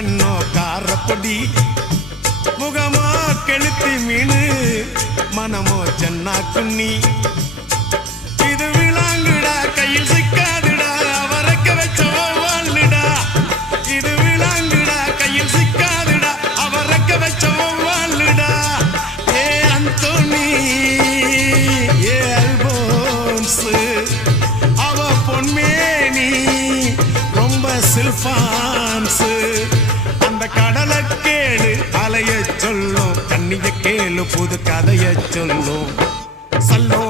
கண்ணோ காரப்பொடி முகமோ கெளுத்தி மீனு மனமோ சென்னா குன்னி இது விளாங்குடா கையில் சிக்காதுடா அவரக்க வச்ச வாழ்டா இது விளாங்குடா கையில் சிக்காதுடா அவரக்க வச்ச வாழ்டா ஏ அந்தோனி ஏ அல்போன்ஸ் அவ பொன்மேனி ரொம்ப சில்பான்ஸ் அந்த கடலை கேளு அலைய சொல்லும் கண்ணிய கேளு புது கதைய சொல்லும் சல்லோ